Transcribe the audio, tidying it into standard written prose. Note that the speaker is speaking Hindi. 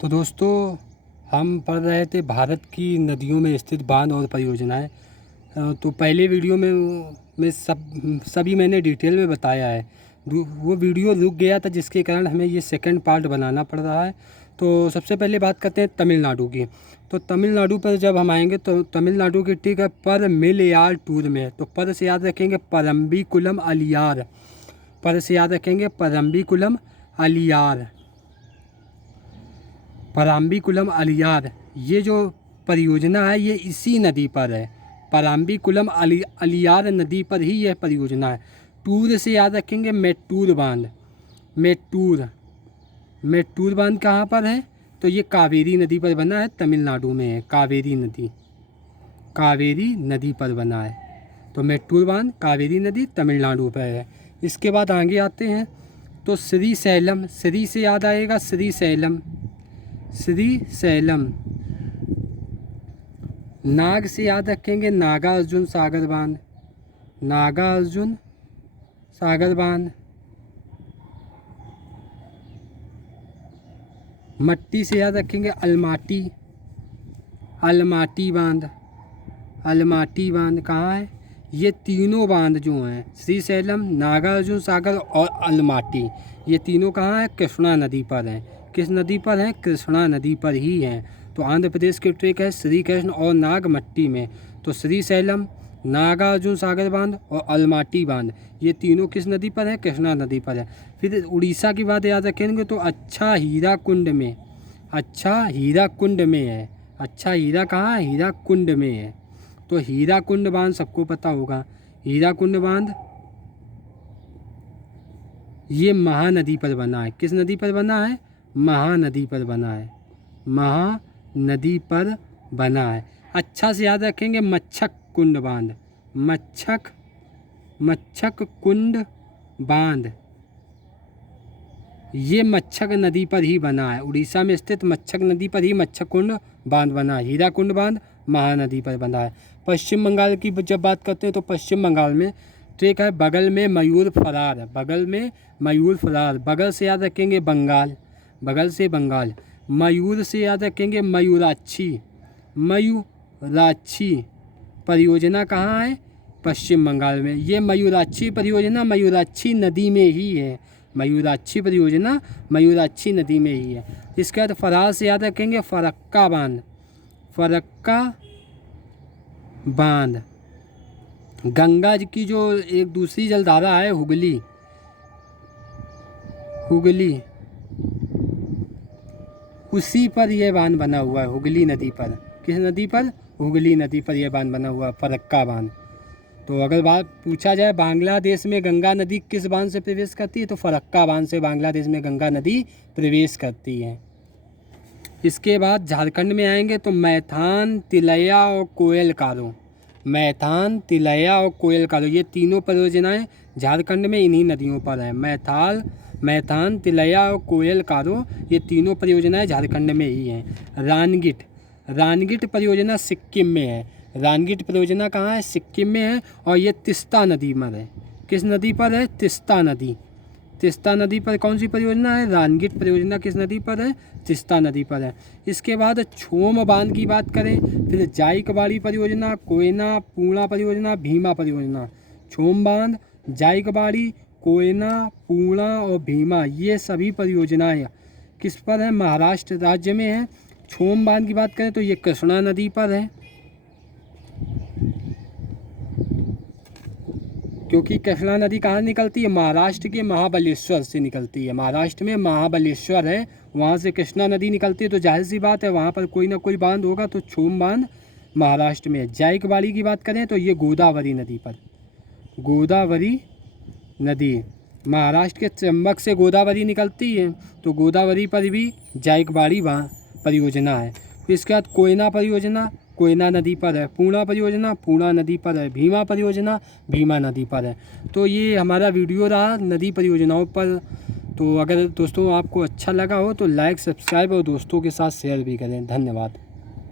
तो दोस्तों, हम पढ़ रहे थे भारत की नदियों में स्थित बांध और परियोजनाएं। तो पहले वीडियो में सभी मैंने डिटेल में बताया है। वो वीडियो रुक गया था, जिसके कारण हमें ये सेकंड पार्ट बनाना पड़ रहा है। तो सबसे पहले बात करते हैं तमिलनाडु की। तो तमिलनाडु पर जब हम आएंगे तो तमिलनाडु की ठीक है पर मिलयार टूर में, तो पर से याद रखेंगे परम्बिकुलम अलियार, पर से याद रखेंगे परम्बिकुलम अलियार, पराम्बिकुलम अलियार। ये जो परियोजना है ये इसी नदी पर है, पराम्बिकुलम अलियार नदी पर ही यह परियोजना है। टूर से याद रखेंगे मेट्टूर बांध, मेट्टूर बांध कहाँ पर है? तो ये कावेरी नदी पर बना है, तमिलनाडु में है। कावेरी नदी पर बना है। तो मेट्टूर बांध कावेरी नदी तमिलनाडु पर है। इसके बाद आगे आते हैं तो श्रीशैलम, श्री से याद आएगा श्रीशैलम, नाग से याद रखेंगे नागार्जुन सागर बांध, मट्टी से याद रखेंगे अलमाटी बांध कहाँ है? ये तीनों बांध जो हैं श्रीशैलम, नागार्जुन सागर और अलमाटी, ये तीनों कहाँ है? कृष्णा नदी पर हैं। किस नदी पर हैं? कृष्णा नदी पर ही हैं। तो आंध्र प्रदेश के ट्रैक है श्री कृष्ण और नागमट्टी में। तो श्रीशैलम, नागार्जुन सागर बांध और अलमाटी बांध, ये तीनों किस नदी पर है? कृष्णा नदी पर है। फिर उड़ीसा की बात याद रखेंगे तो अच्छा हीरा कुंड में है। अच्छा हीरा कहाँ है? हीरा कुंड में है। तो हीरा कुंड बांध सबको पता होगा। हीरा कुंड बांध ये महानदी पर बना है। किस नदी पर बना है? महानदी पर बना है। अच्छा से याद रखेंगे मच्छक कुंड बांध, ये मच्छक नदी पर ही बना है। उड़ीसा में स्थित मच्छक नदी पर ही मच्छक कुंड बांध बना है। हीरा कुंड बांध महानदी पर बना है। पश्चिम बंगाल की जब बात करते हैं तो पश्चिम बंगाल में ठीक है बगल में मयूर फरार, बगल से याद रखेंगे बंगाल, मयूर से याद रखेंगे मयूराक्षी परियोजना कहाँ है? पश्चिम बंगाल में। ये मयूराक्षी परियोजना मयूराक्षी नदी में ही है। इसके बाद फरार से याद रखेंगे फरक्का बांध, गंगा जी की जो एक दूसरी जलधारा है हुगली, उसी पर यह बांध बना हुआ है, हुगली नदी पर। किस नदी पर? हुगली नदी पर यह बांध बना हुआ है, फरक्का बांध। तो अगर बात पूछा जाए बांग्लादेश में गंगा नदी किस बांध से प्रवेश करती है, तो फरक्का बांध से बांग्लादेश में गंगा नदी प्रवेश करती है। इसके बाद झारखंड में आएंगे तो मैथान, तिलैया और कोयल, ये तीनों परियोजनाएं झारखंड में इन्हीं नदियों पर हैं। मैथान, तिलैया और कोयल कारो, ये तीनों परियोजनाएं झारखंड में ही हैं। रानगिट परियोजना सिक्किम में है। रानगिट परियोजना कहाँ है? सिक्किम में है। और ये तिस्ता नदी पर है। किस नदी पर है? तिस्ता नदी पर कौन सी परियोजना है? रानगिट परियोजना किस नदी पर है? तिस्ता नदी पर है। इसके बाद छोम बांध की बात करें, फिर जायकवाड़ी परियोजना, कोयना, पूर्णा परियोजना, भीमा परियोजना। छोम बांध, जायकवाड़ी, कोयना, पूर्णा और भीमा, ये सभी परियोजनाएं किस पर है? महाराष्ट्र राज्य में है। छोम बांध की बात करें तो ये कृष्णा नदी पर है, क्योंकि कृष्णा नदी कहाँ निकलती है? महाराष्ट्र के महाबलेश्वर से निकलती है। महाराष्ट्र में महाबलेश्वर है, वहाँ से कृष्णा नदी निकलती है। तो जाहिर सी बात है वहाँ पर कोई ना कोई बांध होगा। तो छोम बांध महाराष्ट्र में है। जायकवाड़ी की बात करें तो ये गोदावरी नदी, महाराष्ट्र के त्र्यंबक से गोदावरी निकलती है। तो गोदावरी पर भी जायकवाड़ी परियोजना है। इसके बाद कोयना परियोजना कोयना नदी पर है। पूर्णा परियोजना पूर्णा नदी पर है। भीमा परियोजना भीमा नदी पर है। तो ये हमारा वीडियो रहा नदी परियोजनाओं पर। तो अगर दोस्तों आपको अच्छा लगा हो तो लाइक, सब्सक्राइब और दोस्तों के साथ शेयर भी करें। धन्यवाद।